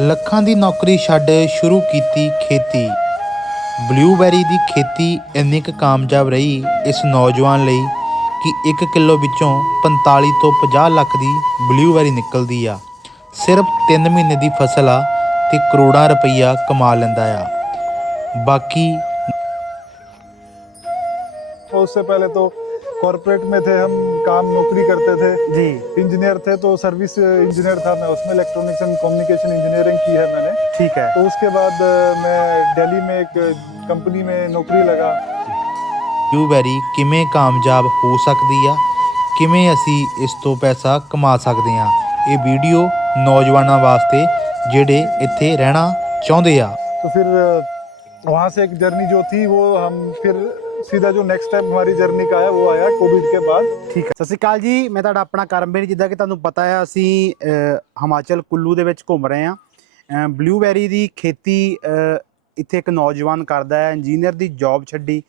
ਲੱਖਾਂ ਦੀ ਨੌਕਰੀ ਛੱਡ ਸ਼ੁਰੂ ਕੀਤੀ ਖੇਤੀ। ਬਲੂਬੈਰੀ ਦੀ ਖੇਤੀ ਇੰਨੀ ਕੁ ਕਾਮਯਾਬ ਰਹੀ ਇਸ ਨੌਜਵਾਨ ਲਈ ਕਿ 1 ਕਿੱਲੋ ਵਿੱਚੋਂ 45 ਤੋਂ 50 ਲੱਖ ਦੀ ਬਲੂਬੈਰੀ ਨਿਕਲਦੀ ਆ। ਸਿਰਫ 3 ਮਹੀਨੇ ਦੀ ਫਸਲ ਆ ਤੇ ਕਰੋੜਾਂ ਰੁਪਈਆ ਕਮਾ ਲੈਂਦਾ ਆ। ਬਾਕੀ उससे पहले तो कॉरपोरेट में थे हम, काम नौकरी करते थे जी। इंजीनियर थे, तो सर्विस इंजीनियर था मैं उसमें। इलेक्ट्रॉनिक्स एंड कम्युनिकेशन इंजीनियरिंग की है मैंने। ठीक है। तो उसके बाद मैं दिल्ली में एक कंपनी में नौकरी लगा। ਬਲੂਬੈਰੀ ਕਿਵੇਂ ਕਾਮਯਾਬ ਹੋ ਸਕਦੀ ਆ, ਕਿਵੇਂ ਅਸੀਂ ਇਸ ਤੋਂ ਪੈਸਾ ਕਮਾ ਸਕਦੇ ਆ। ਇਹ ਵੀਡੀਓ ਨੌਜਵਾਨਾਂ ਵਾਸਤੇ ਜਿਹੜੇ ਇੱਥੇ ਰਹਿਣਾ ਚਾਹੁੰਦੇ ਆ। तो फिर वहाँ से एक जर्नी जो थी वो हम फिर सीधा जो नेक्स्ट स्टेप हमारी जर्नी का है वो आया कोविड के बाद। ਠੀਕ ਹੈ। ਸਤਿ ਸ਼੍ਰੀ ਅਕਾਲ ਜੀ, ਮੈਂ ਤੁਹਾਡਾ ਆਪਣਾ ਕਰਮਵੀਰ। ਜਿੱਦਾਂ ਕਿ ਤੁਹਾਨੂੰ ਪਤਾ ਹੈ, ਅਸੀਂ ਹਿਮਾਚਲ ਕੁੱਲੂ ਦੇ ਵਿੱਚ ਘੁੰਮ ਰਹੇ ਹਾਂ। ਬਲੂਬੈਰੀ ਦੀ ਖੇਤੀ ਇੱਥੇ ਇੱਕ ਨੌਜਵਾਨ ਕਰਦਾ ਹੈ। ਇੰਜੀਨੀਅਰ ਦੀ ਜੌਬ ਛੱਡੀ,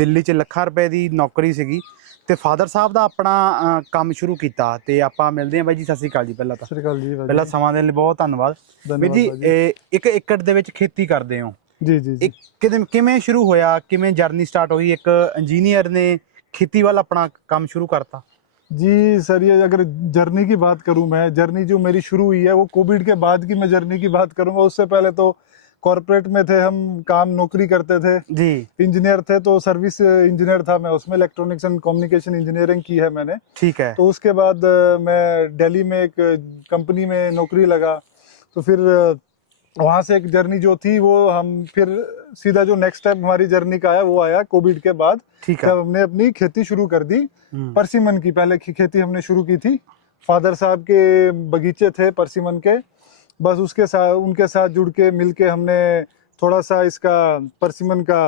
ਦਿੱਲੀ 'ਚ ਲੱਖਾਂ ਰੁਪਏ ਦੀ ਨੌਕਰੀ ਸੀਗੀ ਤੇ ਫਾਦਰ ਸਾਹਿਬ ਦਾ ਆਪਣਾ ਕੰਮ ਸ਼ੁਰੂ ਕੀਤਾ। ਤੇ ਆਪਾਂ ਮਿਲਦੇ ਹਾਂ ਬਾਈ ਜੀ। ਸਤਿ ਸ਼੍ਰੀ ਅਕਾਲ ਜੀ। ਪਹਿਲਾਂ ਤਾਂ ਪਹਿਲਾਂ ਸਮਾਂ ਦੇਣ ਲਈ ਬਹੁਤ ਧੰਨਵਾਦ ਬਾਈ ਜੀ। 1 ਏਕੜ ਦੇ ਵਿੱਚ ਖੇਤੀ ਕਰਦੇ ਹੋ जी जी जी। ਕਿਵੇਂ ਸ਼ੁਰੂ ਹੋਇਆ, ਕਿਵੇਂ ਜਰਨੀ ਸਟਾਰਟ ਹੋਈ? ਇੱਕ ਇੰਜੀਨੀਅਰ ਨੇ ਖੇਤੀ ਵੱਲ ਆਪਣਾ ਕੰਮ ਸ਼ੁਰੂ करता। जी सर, ये अगर जर्नी की बात करूं, मैं जर्नी जो मेरी शुरू हुई है वो कोविड के बाद की मैं जर्नी की बात करूंगा। उससे पहले तो कॉरपोरेट में थे हम, काम नौकरी करते थे जी। इंजीनियर थे, तो सर्विस इंजीनियर था मैं उसमें। इलेक्ट्रॉनिक्स एंड कम्युनिकेशन इंजीनियरिंग की है मैंने। ठीक है। तो उसके बाद मैं दिल्ली में एक कंपनी में नौकरी लगा। तो फिर वहाँ से एक जर्नी जो थी वो हम फिर सीधा जो नेक्स्ट स्टेप हमारी जर्नी का है वो आया कोविड के बाद। ठीक है। तब हमने अपनी खेती शुरू कर दी परसिमन की। पहले की खेती हमने शुरू की थी, फादर साहब के बगीचे थे परसिमन के, बस उसके साथ उनके साथ जुड़ के मिल के हमने थोड़ा सा इसका परसिमन का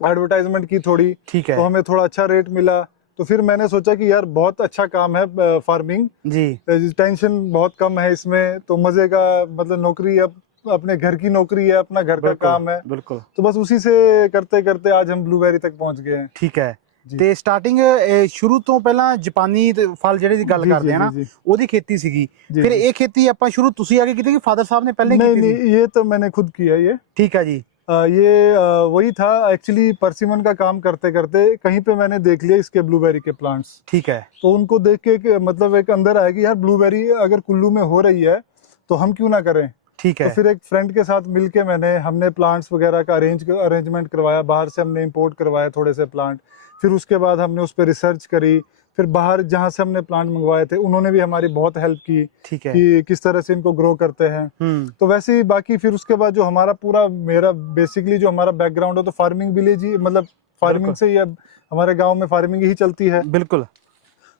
एडवर्टाइजमेंट की थोड़ी। ठीक है। तो हमें थोड़ा अच्छा रेट मिला। तो फिर मैंने सोचा कि यार बहुत अच्छा काम है फार्मिंग जी। टेंशन बहुत कम है इसमें, तो मजे का मतलब नौकरी, अब अपने घर की नौकरी है, अपना घर का काम है। बिल्कुल। तो बस उसी से करते करते आज हम ब्लूबेरी तक पहुंच गए हैं। ठीक है। ਤੇ ਸਟਾਰਟਿੰਗ ਸ਼ੁਰੂ ਤੋਂ ਪਹਿਲਾਂ ਜਾਪਾਨੀ ਫਲ ਜਿਹੜੇ ਦੀ ਗੱਲ ਕਰਦੇ ਆ ਨਾ, ਉਹਦੀ ਖੇਤੀ ਸੀਗੀ। ਫਿਰ ਇਹ ਖੇਤੀ ਆਪਾਂ ਸ਼ੁਰੂ ਤੁਸੀਂ ਆ ਕੇ ਕੀਤੀ ਕਿ ਫਾਦਰ ਸਾਹਿਬ ਨੇ ਪਹਿਲੇ ਕੀਤੀ? नहीं, ये तो मैंने खुद किया ये। ठीक है जी। ये वही था एक्चुअली, परसिमन का काम करते करते कहीं पे मैंने देख लिया इसके ब्लूबेरी के प्लांट्स। ठीक है। तो उनको देख के मतलब एक अंदर आया कि यार ब्लूबेरी अगर कुल्लू में हो रही है तो हम क्यों ना करें। ठीक है। तो फिर एक फ्रेंड के साथ मिलके हमने प्लांट्स वगैरह का अरेंजमेंट करवाया। बाहर से हमने इंपोर्ट करवाए थोड़े से प्लांट। फिर उसके बाद हमने उस पर रिसर्च करी। फिर बाहर जहाँ से हमने प्लांट मंगवाए थे उन्होंने भी हमारी बहुत हेल्प की। ठीक है। कि किस तरह से इनको ग्रो करते हैं। तो वैसे ही बाकी फिर उसके बाद जो हमारा पूरा मेरा बेसिकली जो हमारा बैकग्राउंड है तो फार्मिंग विलेज ही, मतलब फार्मिंग से ही अब हमारे गाँव में फार्मिंग ही चलती है। बिल्कुल।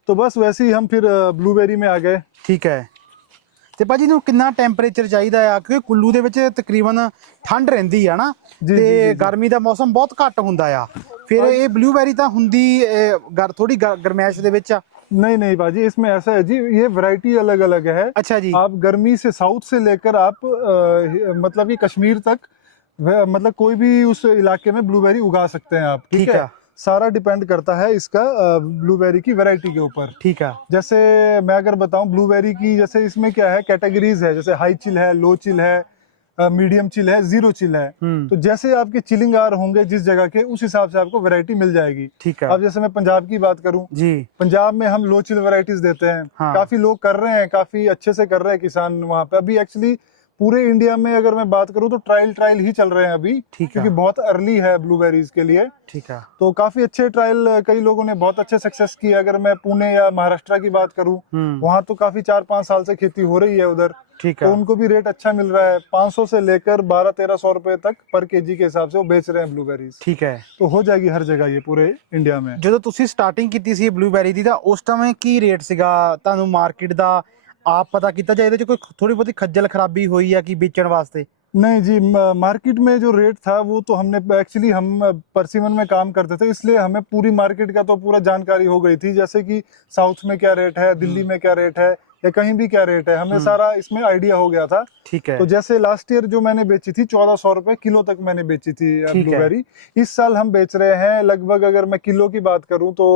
तो बस वैसे ही हम फिर ब्लूबेरी में आ गए। ठीक है। ਤੇ ਭਾਜੀ ਨੂੰ ਕਿੰਨਾ ਟੈਂਪਰੇਚਰ ਚਾਹੀਦਾ ਆ? ਕਿਉਂਕਿ ਕੁੱਲੂ ਦੇ ਵਿੱਚ ਤਕਰੀਬਨ ਠੰਡ ਰਹਿੰਦੀ ਆ ਨਾ, ਤੇ ਗਰਮੀ ਦਾ ਮੌਸਮ ਬਹੁਤ ਘੱਟ ਹੁੰਦਾ ਆ। ਫਿਰ ਇਹ ਬਲੂਬੈਰੀ ਤਾਂ ਹੁੰਦੀ ਥੋੜੀ ਗਰਮੈਸ਼ ਦੇ ਵਿੱਚ ਆ। नहीं नहीं बाजी, इसमें ऐसा है जी, ये वैरायटी अलग अलग है। अच्छा जी। आप गर्मी से साउथ से लेकर आप मतलब कि कश्मीर तक, मतलब कोई भी उस इलाके में ब्लूबेरी उगा सकते हैं आप। ठीक है। सारा डिपेंड करता है इसका ब्लूबेरी की वैरायटी के ऊपर। ठीक है। जैसे मैं अगर बताऊं ब्लूबेरी की, जैसे इसमें क्या है, कैटेगरीज है। जैसे हाई चिल है, लो चिल है, मीडियम चिल है, जीरो चिल है। तो जैसे आपके चिलिंग आर होंगे जिस जगह के, उस हिसाब से आपको वैरायटी मिल जाएगी। ठीक है। अब जैसे मैं पंजाब की बात करूं जी, पंजाब में हम लो चिल वैरायटीज देते हैं। हाँ। काफी लोग कर रहे हैं, काफी अच्छे से कर रहे हैं किसान वहाँ पे। अभी एक्चुअली पूरे इंडिया में अगर मैं बात करूं तो ट्रायल ही चल रहे हैं अभी। क्योंकि बहुत अर्ली है ब्लूबेरीज के लिए। ठीक है। तो काफी अच्छे ट्रायल कई लोगों ने बहुत अच्छे सक्सेस किए। अगर मैं पुणे या महाराष्ट्र की बात करूं, वहाँ तो काफी 4-5 साल से खेती हो रही है उधर। ठीक है। तो उनको भी रेट अच्छा मिल रहा है, 500 से लेकर 1200-1300 रुपए तक पर केजी के हिसाब से वो बेच रहे हैं ब्लूबेरीज। ठीक है। तो हो जाएगी हर जगह ये पूरे इंडिया में। ਜਦੋਂ ਤੁਸੀਂ ਸਟਾਰਟਿੰਗ ਕੀਤੀ ਸੀ ਬਲੂਬੈਰੀ ਦੀ ਤਾਂ ਉਸ ਟਾਈਮ ਕੀ ਰੇਟ ਸੀਗਾ? ਤੁਹਾਨੂੰ ਮਾਰਕੀਟ ਦਾ ਆਪ ਪਤਾ ਕੀਤਾ ਜਾਂ ਇਹਦੇ ਚ ਕੋਈ ਥੋੜੀ ਬਹੁਤੀ ਖੱਜਲ ਖਰਾਬੀ ਹੋਈ ਆ ਕਿ ਵੇਚਣ ਵਾਸਤੇ? नहीं जी, मार्केट में जो रेट था वो तो हमने एक्चुअली, हम परसिमन में काम करते थे इसलिए हमें पूरी मार्केट का तो पूरा जानकारी हो गई थी। जैसे कि साउथ में क्या रेट है, दिल्ली में क्या रेट है, या कहीं भी क्या रेट है, हमें सारा इसमें आइडिया हो गया था। ठीक है। तो जैसे लास्ट ईयर जो मैंने बेची थी 1400 रुपए किलो तक मैंने बेची थी ब्लूबेरी। इस साल हम बेच रहे हैं लगभग, अगर मैं किलो की बात करूं तो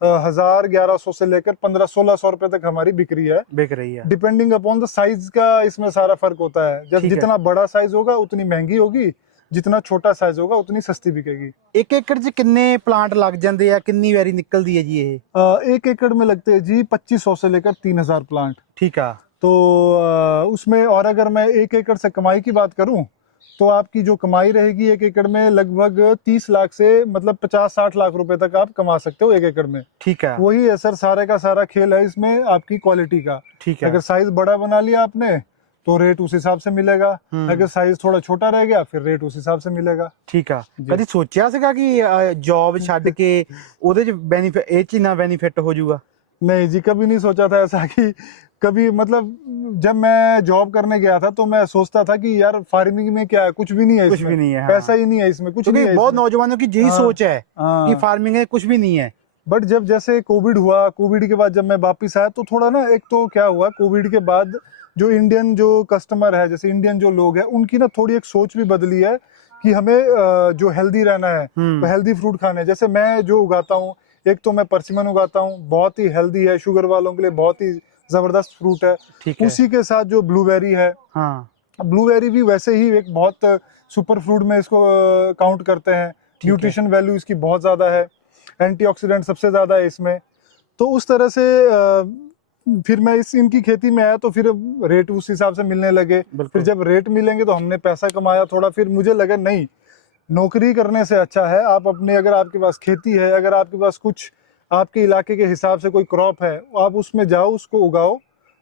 1100 से लेकर 1500-1600 रुपए तक हमारी बिक्री है, बिक रही है। डिपेंडिंग अपॉन द साइज का इसमें सारा फर्क होता है। जब ठीक है। जितना बड़ा साइज होगा उतनी महंगी होगी, जितना छोटा साइज होगा उतनी सस्ती बिकेगी। एक एकड़ 'ਚ ਕਿੰਨੇ ਪਲਾਂਟ ਲੱਗ ਜਾਂਦੇ ਆ, ਕਿੰਨੀ ਵੈਰੀ ਨਿਕਲਦੀ ਹੈ ਜੀ ਇਹ? 1 एकड़ में लगते हैं जी 2500 से लेकर 3000 प्लांट। ਠੀਕ ਆ। तो उसमें, और अगर मैं 1 एकड़ से कमाई की बात करूं तो आपकी जो कमाई रहेगी 1 एकड़ में लगभग 30 लाख से मतलब 50-60 लाख रुपए तक आप कमा सकते हो 1 एकड़ में। ठीक है। वही है सर, सारे का सारा खेल है इसमें आपकी क्वालिटी का। ठीक है। अगर साइज बड़ा बना लिया आपने तो रेट उस हिसाब से मिलेगा, अगर साइज थोड़ा छोटा रह गया फिर रेट उस हिसाब से मिलेगा। ਠੀਕ ਆ। ਕਦੀ ਸੋਚਿਆ ਸੀਗਾ ਕਿ ਜੌਬ ਛੱਡ ਕੇ ਉਹਦੇ 'ਚ ਬੈਨੀਫਿਟ, ਇਹ 'ਚ ਨਾ ਬੈਨੀਫਿਟ ਹੋ ਜਾਊਗਾ? नहीं जी, कभी नहीं सोचा था ऐसा कि कभी, मतलब जब मैं जॉब करने गया था तो मैं सोचता था कि यार फार्मिंग में क्या है, कुछ भी नहीं है, कुछ इसमें भी नहीं है, हाँ। पैसा ही नहीं है इसमें, कुछ नहीं क्योंकि है बहुत इसमें। नौजवानों की यही हाँ, सोच है हाँ। कि फार्मिंग में कुछ भी नहीं है। बट जब जैसे कोविड हुआ, कोविड के बाद जब मैं वापिस आया तो थोड़ा ना, एक तो क्या हुआ कोविड के बाद जो इंडियन जो कस्टमर है, जैसे इंडियन जो लोग हैं उनकी ना थोड़ी एक सोच भी बदली है कि हमें जो हेल्दी रहना है, तो हेल्दी फ्रूट खाने हैं। जैसे मैं जो उगाता हूँ, एक तो मैं परसिमन उगाता हूँ, बहुत ही हेल्दी है, शुगर वालों के लिए बहुत ही जबरदस्त फ्रूट है। ठीक है। उसी के साथ जो ब्लूबेरी है, हाँ। ब्लूबेरी भी वैसे ही एक बहुत सुपर फ्रूट में इसको काउंट करते हैं। न्यूट्रिशन वैल्यू इसकी बहुत ज़्यादा है, एंटीऑक्सीडेंट सबसे ज़्यादा है इसमें। तो उस तरह से फिर मैं इनकी खेती में आया तो फिर रेट उस हिसाब से मिलने लगे। फिर जब रेट मिलेंगे तो हमने पैसा कमाया थोड़ा, फिर मुझे लगा नहीं, नौकरी करने से अच्छा है आप अपने, अगर आपके पास खेती है, अगर आपके पास कुछ आपके इलाके के हिसाब से कोई क्रॉप है, आप उसमें जाओ, उसको उगाओ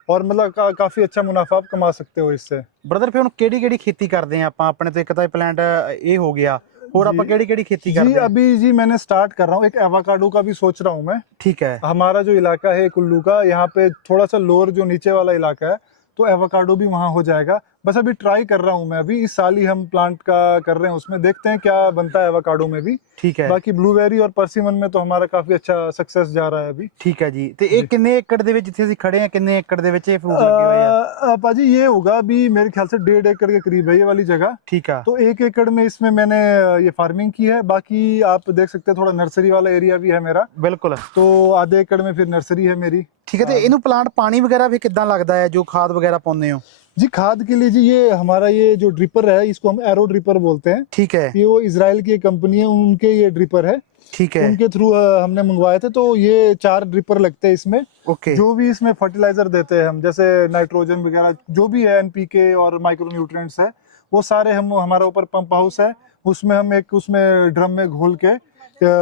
और मतलब काफी अच्छा मुनाफा आप कमा सकते हो इससे। ब्रदर फिर ਹੁਣ ਕਿਹੜੀ ਖੇਤੀ ਕਰਦੇ ਆ ਆਪਾਂ? ਆਪਣੇ ਤੋਂ ਇੱਕ ਤਾਂ ਪਲਾਂਟ ਇਹ ਹੋ ਗਿਆ, ਹੋਰ ਆਪਾਂ ਕਿਹੜੀ खेती करते जी हैं? अभी जी मैंने स्टार्ट कर रहा हूँ, एक एवोकाडो का भी सोच रहा हूँ मैं। ठीक है। हमारा जो इलाका है कुल्लू का, यहाँ पे थोड़ा सा लोअर जो नीचे वाला इलाका है, तो एवोकाडो भी वहाँ हो जाएगा। बस अभी ट्राई कर रहा हूँ मैं, अभी इस साल ही हम प्लांट का कर रहे हैं, उसमें देखते हैं क्या बनता है एवोकाडो में भी। ठीक है। बाकी ब्लूबेरी और परसिमन में तो हमारा काफी अच्छा सक्सेस जा रहा है अभी। ठीक है जी। ਤੇ ਇਹ ਕਿੰਨੇ ਏਕੜ ਦੇ ਵਿੱਚ, ਜਿੱਥੇ ਅਸੀਂ ਖੜੇ ਆ, ਕਿੰਨੇ ਏਕੜ ਦੇ ਵਿੱਚ ਇਹ ਫਰੂਟ ਲੱਗੇ ਹੋਏ ਆ? पाजी ये होगा अभी मेरे ख्याल से 1.5 एकड़ के करीब है ये वाली जगह। ठीक है। तो 1 एकड़ में इसमें मैंने ये फार्मिंग की है, बाकी आप देख सकते हैं थोड़ा नर्सरी वाला एरिया भी है मेरा। बिल्कुल। तो आधे एकड़ में फिर नर्सरी है मेरी। ठीक है। तो ਇਹਨੂੰ ਪਲਾਂਟ ਪਾਣੀ ਵਗੈरह भी ਕਿੱਦਾਂ ਲੱਗਦਾ ਹੈ, ਜੋ ਖਾਦ ਵਗੈरह ਪਾਉਂਦੇ ਹੋ? जी खाद के लिए जी ये हमारा ये जो ड्रिपर है, इसको हम एरो ड्रिपर बोलते हैं। ठीक है। ये वो इजराइल की एक कंपनी है, उनके ये ड्रिपर है। ठीक है। उनके थ्रू हमने मंगवाए थे, तो ये 4 ड्रिपर लगते हैं इसमें। ओके। जो भी इसमें फर्टिलाइजर देते हैं हम, जैसे नाइट्रोजन वगैरह जो भी है, NPK और माइक्रो न्यूट्रिएंट्स है, वो सारे हम, हमारा ऊपर पंप हाउस है, उसमें हम एक उसमें ड्रम में घोल के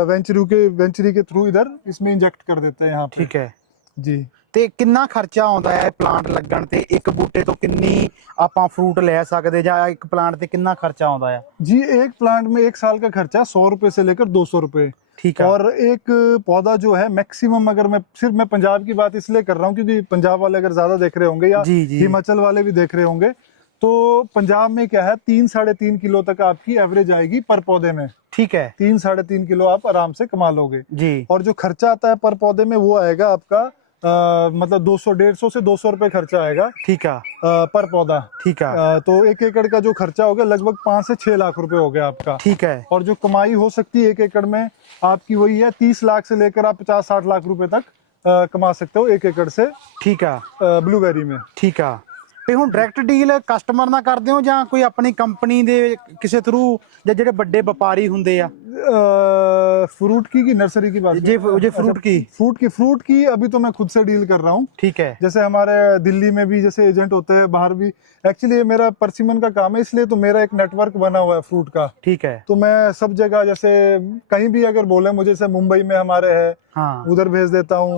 वेंचरी के थ्रू इधर इसमें इंजेक्ट कर देते हैं यहाँ पे। ठीक है जी। ਤੇ ਕਿੰਨਾ ਖਰਚਾ ਆਉਂਦਾ ਹੈ ਪਲਾਂਟ ਲੱਗਣ ਤੇ? ਇੱਕ ਬੂਟੇ ਤੋਂ ਕਿੰਨੀ ਆਪਾਂ ਫਰੂਟ ਲੈ ਸਕਦੇ, ਜਾਂ ਇੱਕ ਪਲਾਂਟ ਤੇ ਕਿੰਨਾ ਖਰਚਾ ਆਉਂਦਾ ਹੈ? जी एक प्लांट में 1 साल का खर्चा 100 रुपए से लेकर 200 रुपए। ठीक है। और एक पौधा जो है मैक्सिमम, अगर मैं सिर्फ मैं पंजाब की बात इसलिए कर रहा हूँ क्योंकि पंजाब वाले अगर ज्यादा देख रहे होंगे या जी, जी। हिमाचल वाले भी देख रहे होंगे, तो पंजाब में क्या है 3-3.5 किलो तक आपकी एवरेज आएगी पर पौधे में। ठीक है। 3-3.5 किलो आप आराम से कमा लोगे। जी। और जो खर्चा आता है पर पौधे में वो आएगा आपका मतलब 200-150 से 200 रुपए खर्चा आएगा ठीक है। पर पौधा। ठीक है। तो 1 एकड़ का जो खर्चा हो गया लगभग 5 से 6 लाख रुपए हो गया आपका। ठीक है। और जो कमाई हो सकती है 1 एकड़ में आपकी वही है 30 लाख से लेकर आप 50-60 लाख रुपए तक कमा सकते हो 1 एकड़ से। ठीक है। ब्लूबेरी में। ठीक है। ਤੇ ਹੁਣ ਡਾਇਰੈਕਟ ਡੀਲ ਕਸਟਮਰ ਨਾਲ ਕਰਦੇ ਹੋ, ਜਾਂ ਕੋਈ ਆਪਣੀ ਕੰਪਨੀ ਦੇ ਕਿਸੇ ਥਰੂ, ਜਾਂ ਜਿਹੜੇ ਵੱਡੇ ਵਪਾਰੀ ਹੁੰਦੇ ਆ? फ्रूट की नर्सरी की बात? जे फ्रूट की। फ्रूट की अभी तो मैं खुद से डील कर रहा हूँ। ठीक है। जैसे हमारे दिल्ली में भी जैसे एजेंट होते हैं, बाहर भी। एक्चुअली ये मेरा परसिमन का काम है, इसलिए तो मेरा एक नेटवर्क बना हुआ है फ्रूट का। ठीक है। तो मैं सब जगह, जैसे कहीं भी अगर बोले मुझे, जैसे मुंबई में हमारे है, हाँ। उधर भेज देता हूँ।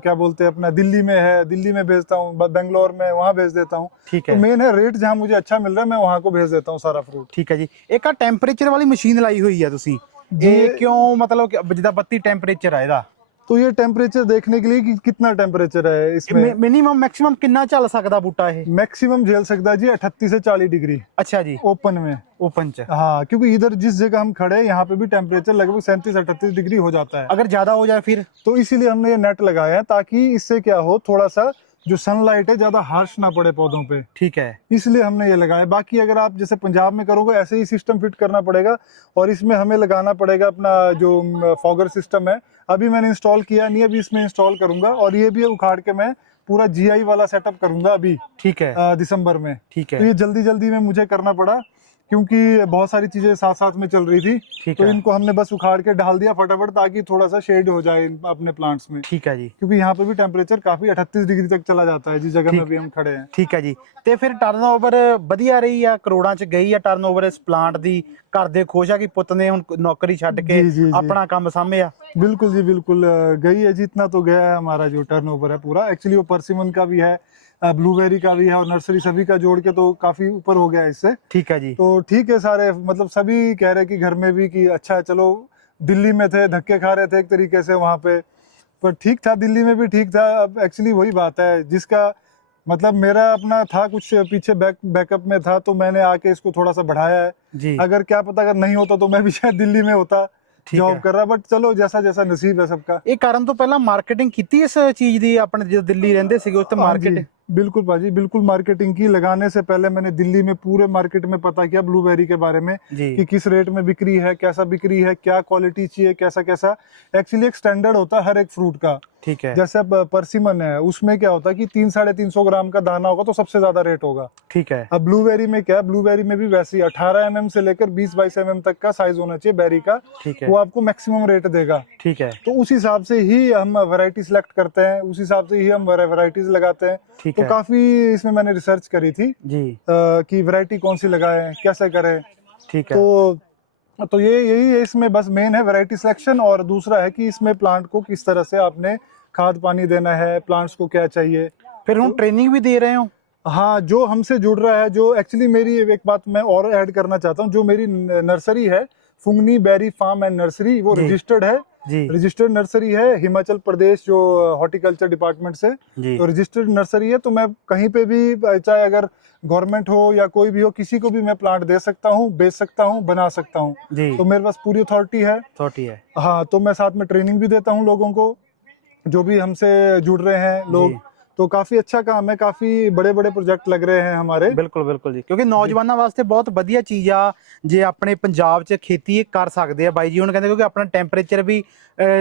क्या बोलते हैं अपना, दिल्ली में है, दिल्ली में भेजता हूँ, बेंगलोर में वहाँ भेज देता हूँ। ठीक तो है। मेन है रेट जहाँ मुझे अच्छा मिल रहा है मैं वहाँ को भेज देता हूँ सारा फ्रूट। ਠੀਕ ਹੈ ਜੀ। ਇੱਕ ਆ ਟੈਂਪਰੇਚਰ ਵਾਲੀ ਮਸ਼ੀਨ ਲਾਈ ਹੋਈ ਆ ਤੁਸੀਂ, ਇਹ ਕਿਉਂ? मतलब ਜਿੱਦਾਂ 32 ਟੈਂਪਰੇਚਰ ਆ ਇਹਦਾ, तो ये टेम्परेचर देखने के लिए कि कितना टेम्परेचर है इसमें। ਮਿਨੀਮਮ ਮੈਕਸਿਮਮ ਕਿੰਨਾ ਚੱਲ ਸਕਦਾ ਬੂਟਾ ਇਹ? मैक्सिमम झेल सकता है जी 38 से 40 डिग्री अच्छा जी। ओपन में। ओपन च हाँ, क्योंकि इधर जिस जगह हम खड़े हैं यहाँ पे भी टेम्परेचर लगभग 37-38 डिग्री हो जाता है। अगर ज्यादा हो जाए फिर? तो इसीलिए हमने ये नेट लगाया है, ताकि इससे क्या हो, थोड़ा सा जो सनलाइट है ज्यादा हार्श ना पड़े पौधों पे, ठीक है, इसलिए हमने ये लगाया। बाकी अगर आप जैसे पंजाब में करोगे ऐसे ही सिस्टम फिट करना पड़ेगा, और इसमें हमें लगाना पड़ेगा अपना जो फॉगर सिस्टम है। अभी मैंने इंस्टॉल किया नहीं, अभी इसमें इंस्टॉल करूंगा, और ये भी उखाड़ के मैं पूरा जीआई वाला सेटअप करूंगा अभी ठीक है, दिसंबर में। ठीक तो है, ये जल्दी जल्दी में मुझे करना पड़ा, क्योंकि बहुत सारी चीजें साथ साथ में चल रही थी। ठीक तो है, इनको हमने बस उखाड़ के डाल दिया फटाफट, ताकि थोड़ा सा शेड हो जाए अपने प्लांट्स में, ठीक है जी, क्योंकि यहाँ पे भी टेम्परेचर काफी 38 डिग्री तक चला जाता है जिस जगह में अभी हम खड़े हैं। ਠੀਕ ਹੈ ਜੀ। ਤੇ ਫਿਰ ਟਰਨਓਵਰ ਵਧੀਆ ਰਹੀ ਆ, ਕਰੋੜਾਂ ਚ ਗਈ ਆ ਟਰਨਓਵਰ ਇਸ ਪਲਾਂਟ ਦੀ? ਘਰ ਦੇ ਖੁਸ਼ ਆ ਕਿ ਪੁੱਤ ਨੇ ਹੁਣ ਨੌਕਰੀ ਛੱਡ ਕੇ ਜੀ, ਜੀ, ਜੀ। ਆਪਣਾ ਕੰਮ ਸਾਂਭਿਆ? बिल्कुल जी बिल्कुल, गई है, जितना तो गया है हमारा जो टर्नओवर है पूरा। एक्चुअली वो परसिमन का भी है, ब्लूबेरी का भी है, और नर्सरी सभी का जोड़ के तो काफी ऊपर हो गया है इससे। ਠੀਕ ਹੈ ਜੀ, तो ठीक है, सारे मतलब सभी कह रहे कि घर में भी कि अच्छा है, चलो दिल्ली में थे धक्के खा रहे थे एक तरीके से वहां पे, पर ठीक था, दिल्ली में भी ठीक था। अब एक्चुअली वही बात है, जिसका मतलब मेरा अपना था कुछ पीछे बैकअप में था, तो मैंने आके इसको थोड़ा सा बढ़ाया है। जी, अगर क्या पता अगर नहीं होता तो मैं भी शायद दिल्ली में होता ठीक जॉब है। कर रहा, बट चलो जैसा जैसा नसीब है सबका। ਇਹ ਕਰਨ ਤੋਂ ਪਹਿਲਾਂ ਮਾਰਕੀਟਿੰਗ ਕੀਤੀ ਇਸ ਚੀਜ਼ ਦੀ? ਆਪਣੇ ਜਦੋਂ ਦਿੱਲੀ ਰਹਿੰਦੇ ਸੀਗੇ ਉਸ ਤੇ हाँ ਮਾਰਕੀਟ? जी, बिल्कुल भाजी, बिल्कुल मार्केटिंग की। लगाने से पहले मैंने दिल्ली में पूरे मार्केट में पता किया ब्लूबेरी के बारे में, जी, कि किस रेट में बिक्री है, कैसा बिक्री है, क्या क्वालिटी चाहिए, कैसा कैसा। एक्चुअली एक स्टैंडर्ड होता है हर एक फ्रूट का। ठीक है, जैसे अब परसिमन है, उसमें क्या होता है कि 300-350 ग्राम का दाना होगा तो सबसे ज्यादा रेट होगा। ठीक है, अब ब्लूबेरी में क्या है, ब्लूबेरी में भी वैसे ही 18 mm से लेकर 20-22 mm तक का साइज होना चाहिए बेरी का, ठीक है, वो आपको मैक्सिमम रेट देगा। ठीक है, तो उस हिसाब से ही हम वैरायटी सिलेक्ट करते हैं, उस हिसाब से ही हम वैरायटीज लगाते हैं। ठीक तो है काफी इसमें मैंने रिसर्च करी थी जी, कि वैरायटी कौन सी लगाएं, कैसे करें। ठीक है, तो ये यही है इसमें, बस मेन है वैरायटी सिलेक्शन, और दूसरा है कि इसमें प्लांट को किस तरह से आपने खाद पानी देना है, प्लांट्स को क्या चाहिए। फिर हम ट्रेनिंग भी दे रहे हो? हाँ, जो हमसे जुड़ रहा है, जो एक्चुअली मेरी एक बात मैं और ऐड करना चाहता हूँ, जो मेरी नर्सरी है Phungni berry farm and nursery, वो जी। रजिस्टर्ड है, जी, रजिस्टर्ड नर्सरी है हिमाचल प्रदेश जो हॉर्टिकल्चर डिपार्टमेंट से। जी, तो रजिस्टर्ड नर्सरी है, तो मैं कहीं पे भी, चाहे अगर गवर्नमेंट हो या कोई भी हो, किसी को भी मैं प्लांट दे सकता हूँ, बेच सकता हूँ, बना सकता हूँ। जी, तो मेरे पास पूरी अथॉरिटी है। 30 है, हाँ, तो मैं साथ में ट्रेनिंग भी देता हूँ लोगों को, जो भी हमसे जुड़ रहे हैं लोग। जी। तो काफी अच्छा काम है, काफी बड़े बड़े प्रोजेक्ट लग रहे हैं हमारे। ਬਿਲਕੁਲ ਬਿਲਕੁਲ ਜੀ, ਕਿਉਂਕਿ ਨੌਜਵਾਨਾਂ ਵਾਸਤੇ ਬਹੁਤ ਵਧੀਆ ਚੀਜ਼ ਆ ਜੇ ਆਪਣੇ ਪੰਜਾਬ 'ਚ ਖੇਤੀ ਇਹ ਕਰ ਸਕਦੇ ਆ। ਬਾਈ ਜੀ ਹੁਣ ਕਹਿੰਦੇ ਕਿਉਂਕਿ ਆਪਣਾ ਟੈਂਪਰੇਚਰ ਵੀ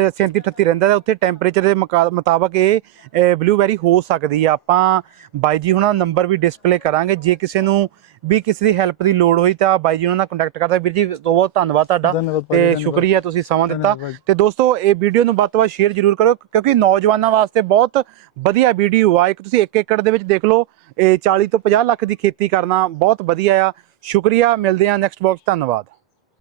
37-38 ਰਹਿੰਦਾ ਹੈ, ਉੱਥੇ ਟੈਂਪਰੇਚਰ ਦੇ ਮੁਤਾਬਕ ਇਹ ਬਲੂਬੈਰੀ ਹੋ ਸਕਦੀ ਆ। ਆਪਾਂ ਬਾਈ ਜੀ ਹੁਣਾਂ ਦਾ ਨੰਬਰ ਵੀ ਡਿਸਪਲੇ ਕਰਾਂਗੇ, ਜੇ ਕਿਸੇ ਨੂੰ ਵੀ ਕਿਸੇ ਦੀ ਹੈਲਪ ਦੀ ਲੋੜ ਹੋਈ ਤਾਂ ਬਾਈ ਜੀ ਉਹਨਾਂ ਨਾਲ ਕੰਟੈਕਟ ਕਰਦਾ। ਵੀਰ ਜੀ ਬਹੁਤ ਧੰਨਵਾਦ ਤੁਹਾਡਾ, ਧੰਨਵਾਦ ਤੇ ਭਾਜੀ, ਸ਼ੁਕਰੀਆ ਤੁਸੀਂ ਸਮਾਂ ਦਿੱਤਾ। ਧੰਨਵਾਦ। ਤੇ ਦੋਸਤੋ ਇਹ ਵੀਡੀਓ ਨੂੰ ਵੱਧ ਤੋਂ ਵੱਧ ਸ਼ੇਅਰ ਜ਼ਰੂਰ ਕਰੋ, ਕਿਉਂਕਿ ਨੌਜਵਾਨਾਂ ਵਾਸਤੇ ਬਹੁਤ ਵਧੀਆ ਵੀਡੀਓ ਆ। ਇੱਕ ਤੁਸੀਂ 1 ਏਕੜ ਦੇ ਵਿੱਚ ਦੇਖ ਲਓ, ਇਹ 40 ਤੋਂ 50 ਲੱਖ ਦੀ ਖੇਤੀ ਕਰਨਾ ਬਹੁਤ ਵਧੀਆ ਆ। ਸ਼ੁਕਰੀਆ, ਮਿਲਦੇ ਆ ਨੈਕਸਟ ਬੌਕਸ, ਧੰਨਵਾਦ।